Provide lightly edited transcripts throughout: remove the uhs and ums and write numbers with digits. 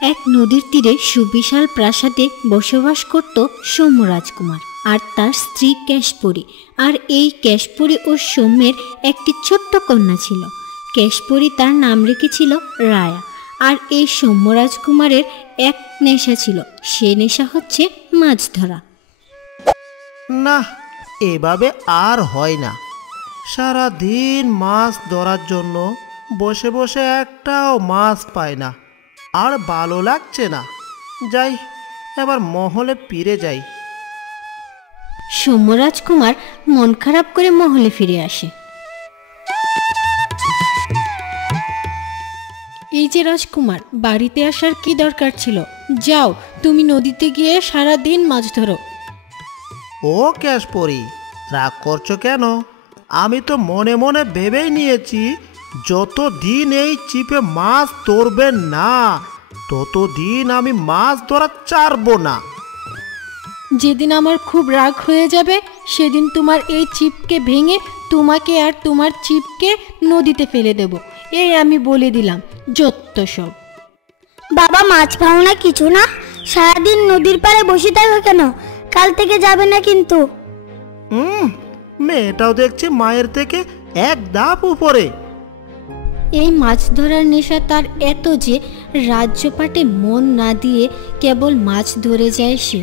এক নদীর তীরে সুবিশাল প্রাসাদে বসবাস করত সৌম্য রাজকুমার আর তার স্ত্রী কেশপরী। আর এই কেশপরী ও সৌম্যের একটি ছোট্ট কন্যা ছিল। কেশপরী তার নাম রেখেছিল রায়া। আর এই সৌম্য রাজকুমারের এক নেশা ছিল, সে নেশা হচ্ছে মাছ ধরা। না, এভাবে আর হয় না। সারা দিন মাছ ধরার জন্য বসে বসে একটাও মাছ পায় না, আর ভালো লাগছে না। যাই, এবার মহলে ফিরে যাই। সৌম্য রাজকুমার মন খারাপ করে মহলে ফিরে আসে। এই যে রাজকুমার, বাড়িতে আসার কি দরকার ছিল? যাও, তুমি নদীতে গিয়ে সারা দিন মাছ ধরো। ও কেশপরী, রাগ করছো কেন? আমি তো মনে মনে ভেবেই নিয়েছি যতদিন এই চিপে মাছ ধরবেন না, ততদিন আমি মাছ ধরা ছাড়বো না। যেদিন আমার খুব রাগ হয়ে যাবে সেদিন তোমার এই চিপকে ভেঙে তোমাকে আর তোমার চিপকে নদীতে ফেলে দেব, এই আমি বলে দিলাম। যত সব। বাবা, মাছ পাও না কিছু না? সারাদিন নদীর পাড়ে বসে থাকো কেন? কাল থেকে যাবে না কিন্তু। মেয়েটাও দেখছি মায়ের থেকে এক ধাপ উপরে। এই মাছ ধরার নেশা তার এত যে রাজ্যপাটে মন না দিয়ে কেবল মাছ ধরে যায় সে।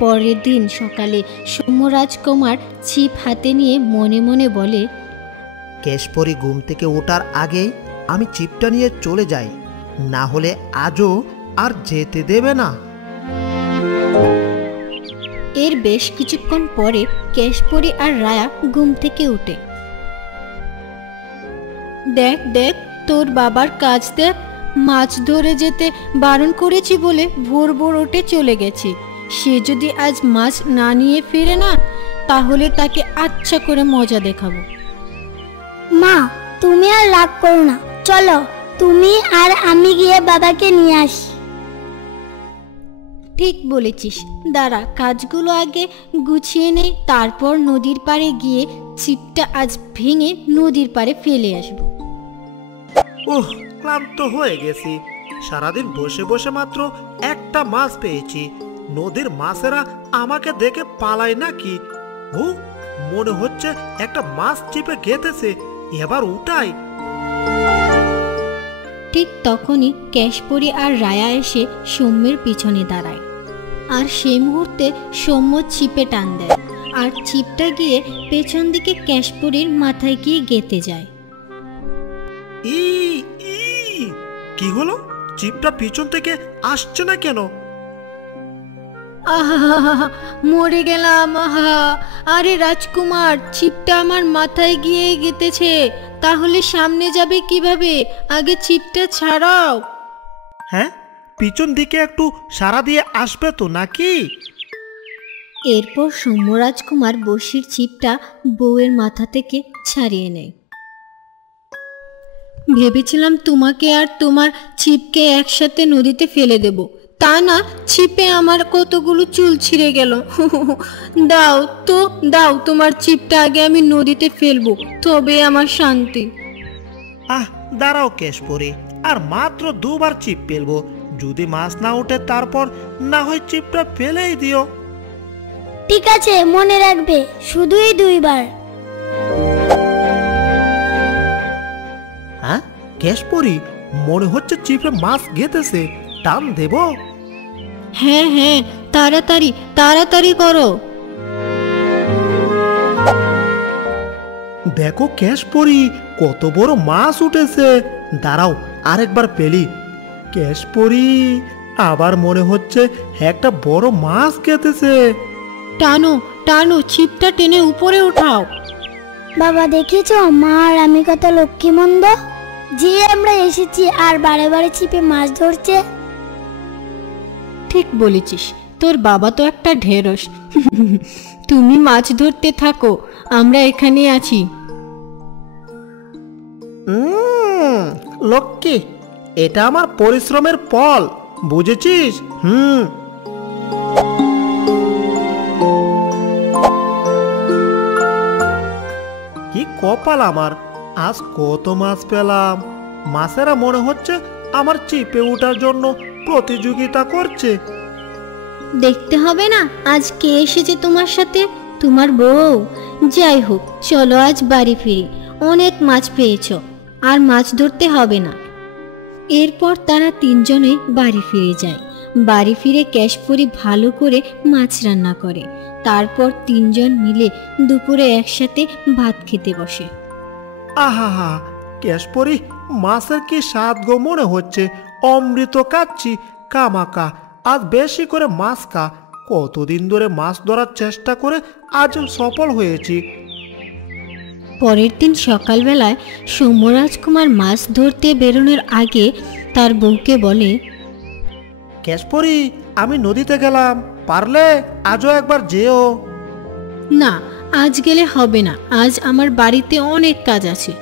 পরের দিন সকালে সৌম্য রাজকুমার ছিপ হাতে নিয়ে মনে মনে বলে, কেশপরী ঘুম থেকে ওঠার আগেই আমি চিপটা নিয়ে চলে যাই, না হলে আজও আর যেতে দেবে না। এর বেশ কিছুক্ষণ পরে কেশপরী আর রায়া ঘুম থেকে উঠে। দেখ দেখ, তোর বাবার কাজ দেখ, মাছ ধরে যেতে বারণ করেছি বলে ভোর ভোর উঠে চলে গেছে। সে যদি আজ মাছ না নিয়ে ফিরে না, তাহলে তাকে আচ্ছা করে মজা দেখাবো। মা, তুমি আর রাগ করো না, চলো তুমি আর আমি গিয়ে বাবাকে নিয়ে আসি। ঠিক বলেছিস, দাঁড়া কাজগুলো আগে গুছিয়ে নেই, তারপর নদীর পাড়ে গিয়ে ছিপটা আজ ভেঙে নদীর পাড়ে ফেলে আসবো। ওহ, ক্লান্ত হয়ে গেছি। সারাদিন বসে বসে মাত্র একটা মাছ পেয়েছি। নদীর মাছেরা আমাকে দেখে পালায় নাকি? ও, মনে হচ্ছে একটা মাছ চিপে গেঁথেছে, এবার উঠাই। ঠিক তখনই কেশপরী আর রায়া এসে সৌম্যের পিছনে দাঁড়ায়। আর সেই মুহূর্তে সৌম্য ছিপে টান দেয়, আর ছিপটা গিয়ে পেছন দিকে কেশপরীর মাথায় গিয়ে গেঁথে যায়। কি হলো? চিপটা পিছন থেকে আসছে না কেন? আহা, মরে গেলাম। আহা, আরে রাজকুমার, ছিপটা আমার মাথায় গিয়ে গেঁথেছে, তাহলে সামনে যাবে কিভাবে? আগে ছিপটা ছাড়াও। হ্যাঁ, পিছন দিকে একটু সাড়া দিয়ে আসবে তো নাকি? এরপর সৌম্য রাজকুমার বড়শির ছিপটা বউয়ের মাথা থেকে ছাড়িয়ে নেয়। ভেবেছিলাম তোমাকে আর তোমার ছিপকে একসাথে নদীতে ফেলে দেব, তা না, ছিপে আমার কতগুলো চুল ছিঁড়ে গেল। দাও তো, দাও তোমার ছিপটা, আগে আমি নদীতে ফেলবো, তবে আমার শান্তি। দাঁড়াও কেশপরী, আর মাত্র দুবার চিপ ফেলবো। যদি মাছ না ওঠে তারপর না হয় চিপটা ফেলেই দিও। ঠিক আছে, মনে রাখবে, শুধুই দুইবার। হ্যাঁ কেশপরী, মনে হচ্ছে চিপে মাছ গেঁথেছে, টান দেব? হ্যাঁ হ্যাঁ, তাড়াতাড়ি তাড়াতাড়ি করো। দেখো কেশপরী, কত বড় মাছ উঠেছে। দাঁড়াও, আরেকবার পেলি। কেশপরী, আবার মনে হচ্ছে একটা বড় মাছ গেঁথেছে। টানো টানো, ছিপটা টেনে উপরে উঠাও। বাবা, দেখেছো মা আর আমি কত লক্ষ্মীমন্দ, যে আমরা এসেছি আর বারে বারে ছিপে মাছ ধরছে। ঠিক বলেছিস, তোর বাবা তো একটা ঢেঁড়স। তুমি মাছ ধরতে থাকো, আমরা এখানে আছি। লক্ষ্মী, এটা আমার পরিশ্রমের ফল, বুঝেছিস? কি কপাল আমার, আজ কত মাছ পেলাম। মাছেরা মনে হচ্ছে আমার চিপে ওঠার জন্য প্রতিযোগিতা করছে। দেখতে হবে না আজ কে এসেছে তোমার সাথে? তোমার বউ। যাই হোক, চলো আজ বাড়ি ফিরি। অনেক মাছ পেয়েছো, আর মাছ ধরতে হবে না। এরপর তারা তিনজনে বাড়ি ফিরে যায়। বাড়ি ফিরে কেশপুরী ভালো করে মাছ রান্না করে। তারপর তিনজন মিলে দুপুরে একসাথে ভাত খেতে বসে। আহা, কেশপুরী, মাছের কি স্বাদ গো, মনে হচ্ছে অমৃত খাচ্ছি। কামাকা, আজ বেশি করে মাছ খা। কতদিন ধরে মাছ ধরার চেষ্টা করে আজ সফল হয়েছি। পরের দিন সকালবেলায় সৌম্যরাজকুমার মাছ ধরতে বেরোনোর আগে তার বউকে বলে, কেশপুরী, আমি নদীতে গেলাম, পারলে আজও একবার যেও। না, আজ গেলে হবে না, আজ আমার বাড়িতে অনেক কাজ আছে।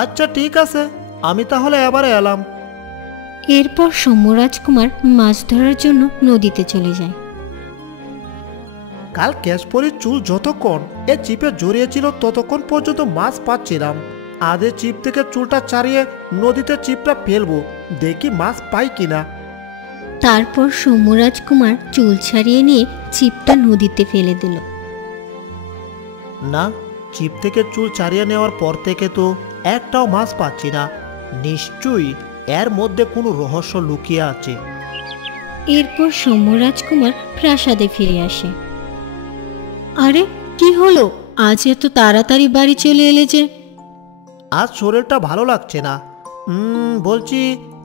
আচ্ছা ঠিক আছে, আমি তাহলে এবারে এলাম। এরপর সৌম্যরাজকুমার মাছ ধরার জন্য নদীতে চলে যায়। কাল কেশপুরীর চুল যতক্ষণ এ চিপে জড়িয়েছিল ততক্ষণ পর্যন্ত মাছ পাচ্ছিলাম। আজ এ চিপ থেকে চুলটা ছাড়িয়ে নদীতে চিপটা ফেলবো, দেখি মাছ পাই কিনা। তারপর সৌম্যরাজকুমার চুল ছাড়িয়ে নিয়ে ছিপটা নদীতে ফেলে দিল। না, চিপ থেকে চুল ছাড়িয়ে নেওয়ার পর থেকে তো একটাও মাছ পাচ্ছি না। নিশ্চয়ই এর মধ্যে কোনো রহস্য লুকিয়ে আছে। এরপর সৌম্যরাজকুমার প্রাসাদে ফিরে আসে। আরে, কি হলো? আজ এত তাড়াতাড়ি বাড়ি চলে এলে যে? আজ শরীরটা ভালো লাগছে না। বলছি,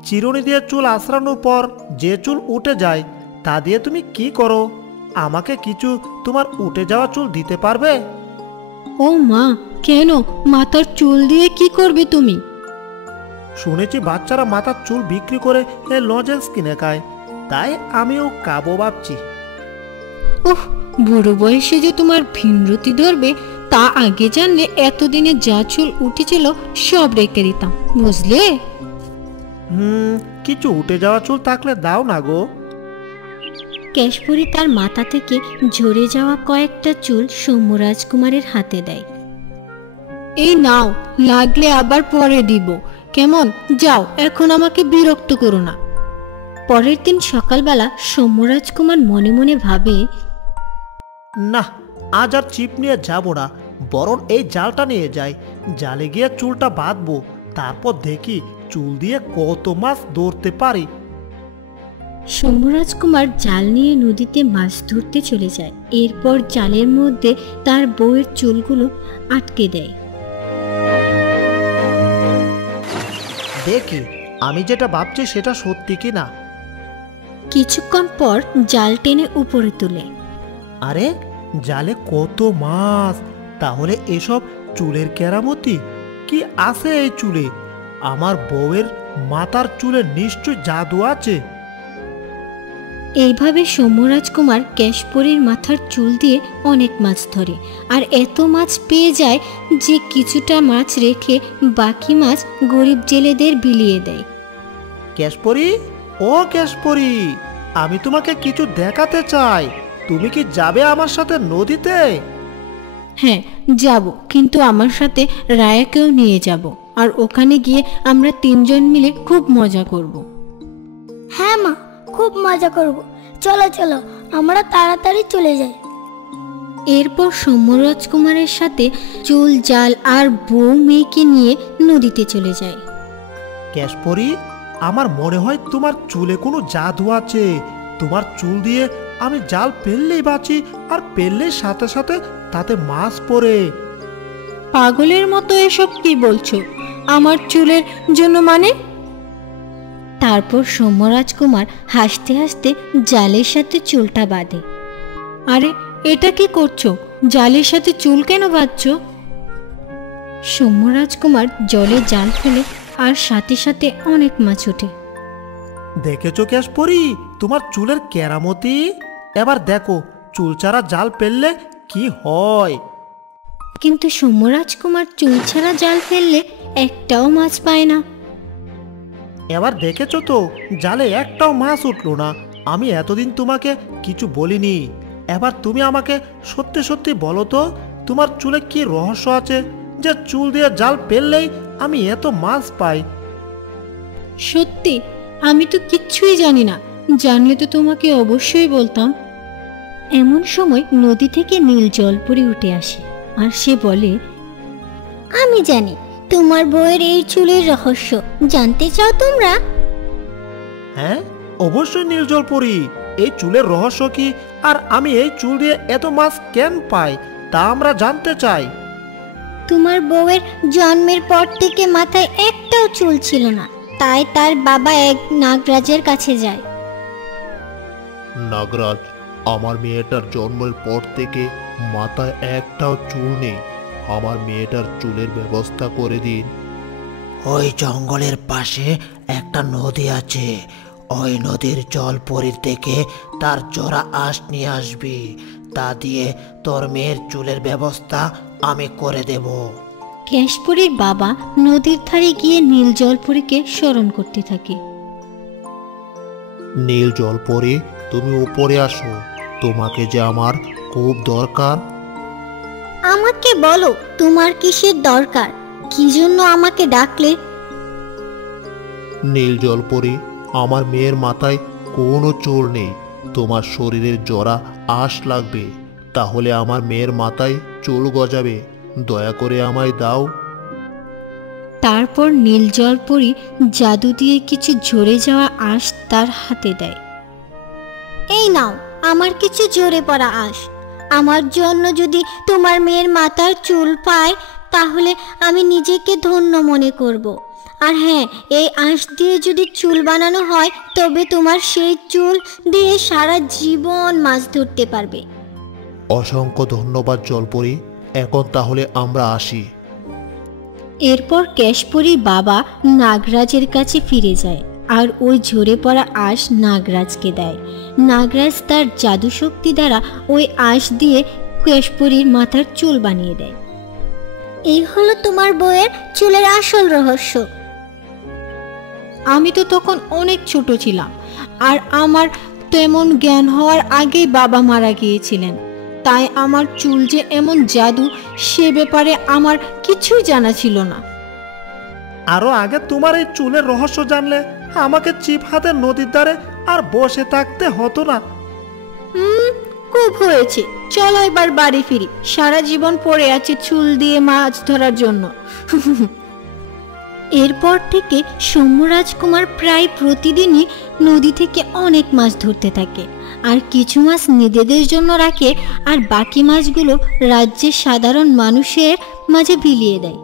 চিরুনি দিয়ে চুল আঁচড়ানোর পর যে চুল উঠে যায় তা দিয়ে তুমি কি করো? আমাকে কিছু তোমার উঠে যাওয়া চুল দিতে পারবে? ও মা, কেন? মাথার চুল দিয়ে কি করবে তুমি? শুনেছি বাচ্চারা মাথার চুল বিক্রি করে এ লজেন্স কিনে খায়, তাই আমিও খাবো ভাবছি। ওহ, বুড়ো বয়সে যে তোমার ভিনরতি ধরবে তা আগে জানলে এতদিনে যা চুল উঠেছিল সব রেখে দিতাম, বুঝলে? কিছু উঠে যাওয়া চুল থাকলে দাও না গো। কেশপুরী তার মাথা থেকে ঝরে যাওয়া কয়েকটা চুল সৌম্যরাজকুমারের হাতে দেয়। এই নাও, লাগলে আবার পরে দিব, কেমন? যাও, এখন আমাকে বিরক্ত করো না। পরের দিন সকালবেলা সৌম্যরাজকুমার মনে মনে ভাবে, না, আজ আর চিপ নিয়ে যাব না, বরং এই জালটা নিয়ে যাই। জালে গিয়ে চুলটা বাঁধবো, তারপর দেখি চুল দিয়ে কত মাছ ধরতে পারি। সৌম্যরাজকুমার জাল নিয়ে নদীতে মাছ ধরতে চলে যায়। এরপর জালের মধ্যে তার বউয়ের চুলগুলো আটকে দেয়। দেখি আমি যেটা ভাবছি সেটা সত্যি কি না। কিছুক্ষণ পর জাল টেনে উপরে তোলে। আরে, জালে কত মাছ! তাহলে এসব চুলের কেরামতি কি আছে এই চুলে? আমার বউয়ের মাথার চুলে নিশ্চয় জাদু আছে। এইভাবে সৌম্যরাজকুমার কেশপুরীর মাথার চুল দিয়ে অনেক মাছ ধরে, আর এত মাছ পেয়ে যায় যে কিছুটা মাছ রেখে বাকি মাছ গরিব জেলেদের বিলিয়ে দেয়। কেশপুরী, ও কেশপুরী, আমি তোমাকে কিছু দেখাতে চাই। তুমি কি যাবে আমার সাথে নদীতে? হ্যাঁ, যাব, কিন্তু আমার সাথে রায়াকেও নিয়ে যাব, আর ওখানে গিয়ে আমরা তিনজন মিলে খুব মজা করব। হ্যাঁ মা, খুব মজা করব। চলো চলো, আমরা তাড়াতাড়ি চলে যাই। এরপর সৌম্যরাজকুমারের সাথে চুল, জাল আর বউ মেয়েকে নিয়ে নদীতে চলে যায়। কেশপুরী, আমার মনে হয় তোমার চুলে কোনো জাদু আছে। তোমার চুল দিয়ে আমি জাল ফেললেই বাঁচি, আর ফেললেই সাথে সাথে তাতে মাছ পড়ে। পাগলের মতো এসব কি বলছো? আমার চুলের জন্য মানে? তারপর সৌম্যরাজকুমার হাসতে হাসতে জালের সাথে চুলটা বাঁধে। আরে, এটা কি করছো? জালের সাথে চুল কেন বাঁধছো? সৌম্যরাজকুমার জলে জাল ফেলে, আর সাথে সাথে অনেক মাছ ওঠে। দেখেছো কেশপুরী, তোমার চুলের কেরামতি? এবার দেখো চুল ছাড়া জাল ফেললে কি হয়। কিন্তু সৌম্যরাজকুমার চুল ছাড়া জাল ফেললে একটাও মাছ পায় না। এবার দেখেছো তো, জালে একটাও মাছ উঠলো না। আমি এতদিন তোমাকে কিছু বলিনি, এবার তুমি আমাকে সত্যি সত্যি বলো তো, তোমার চুলে কি রহস্য আছে যে চুল দিয়ে জাল ফেললেই আমি এত মাছ পাই? সত্যি? আমি তো কিচ্ছুই জানি না, জানলে তো তোমাকে অবশ্যই বলতাম। এমন সময় নদী থেকে নীল জলপরি উঠে আসে আর সে বলে, আমি জানি তোমার বউয়ের এই চুলের রহস্য, জানতে চাও তোমরা? হ্যাঁ, অবশ্যই নীল জলপরি। এই চুলের রহস্য কি, আর আমি এই চুল দিয়ে এত মাছ কেন পাই তা আমরা জানতে চাই। তোমার বউয়ের জন্মের পর থেকে মাথায় একটাও চুল ছিল না, তাই তার বাবা এক নাগরাজের কাছে যায়। নাগরাজ, আমার মেয়েটার জন্মের পর থেকে মাথায় একটাও চুল নেই, আমার মেয়েটার চুলের ব্যবস্থা করে দিন। ওই জঙ্গলের পাশে একটা নদী আছে, ওই নদীর জল পরীর থেকে তার জোড়া আঁশ নিয়ে আসবি, তা দিয়ে তোর মেয়ের চুলের ব্যবস্থা আমি করে দেব। ক্যাশপরির বাবা নদীর ধারে গিয়ে নীল জলপরীকে স্মরণ করতে থাকে। নীল জলপরি, তুমি উপরে আসো, তোমাকে যে আমার খুব দরকার। আমাকে বলো তোমার কিসের দরকার, কি জন্য আমাকে ডাকলে? নীল জলপরি, আমার মেয়ের মাথায় কোনো চুল নেই, তোমার শরীরের জোড়া আঁশ লাগবে, তাহলে আমার মেয়ের মাথায় চুল গজাবে, দয়া করে আমায় দাও। তারপর নীল জলপরি জাদু দিয়ে কিছু ঝরে যাওয়া আঁশ তার হাতে দেয়। এই নাও আমার কিছু ঝরে পড়া আঁশ, আমার জন্য যদি তোমার মেয়ের মাথার চুল পায় তাহলে আমি নিজেকে ধন্য মনে করব। আর হ্যাঁ, এই আঁশ দিয়ে যদি চুল বানানো হয় তবে তোমার সেই চুল দিয়ে সারা জীবন মাছ ধরতে পারবে। অসংখ্য ধন্যবাদ জলপরি, এখন তাহলে আমরা আসি। এরপর ক্যাশপরির বাবা নাগরাজের কাছে ফিরে যায় আর ওই ঝরে পড়া আঁশ নাগরাজকে দেয়। নাগরাজ তার জাদু শক্তি দ্বারা ওই আঁশ দিয়ে ক্যাশপরির মাথার চুল বানিয়ে দেয়। এই হলো তোমার বউয়ের চুলের আসল রহস্য। আমি তো তখন অনেক ছোট ছিলাম, আর আমার তেমন জ্ঞান হওয়ার আগেই বাবা মারা গিয়েছিলেন, তাই আমার চুল যে এমন জাদু সে ব্যাপারে আমার কিছুই জানা ছিল না। আরো আগে তোমার এই চুলের রহস্য জানলে আমাকে চিপ হাতে নদীর ধারে আর বসে থাকতে হতো না। খুব হয়েছে, চলো এবার বাড়ি ফিরি, সারা জীবন পড়ে আছে চুল দিয়ে মাছ ধরার জন্য। এরপর থেকে সৌম্য রাজকুমার প্রায় প্রতিদিনই নদী থেকে অনেক মাছ ধরতে থাকে, আর কিছু মাছ নিজেদের জন্য রাখে আর বাকি মাছগুলো রাজ্যের সাধারণ মানুষের মাঝে বিলিয়ে দেয়।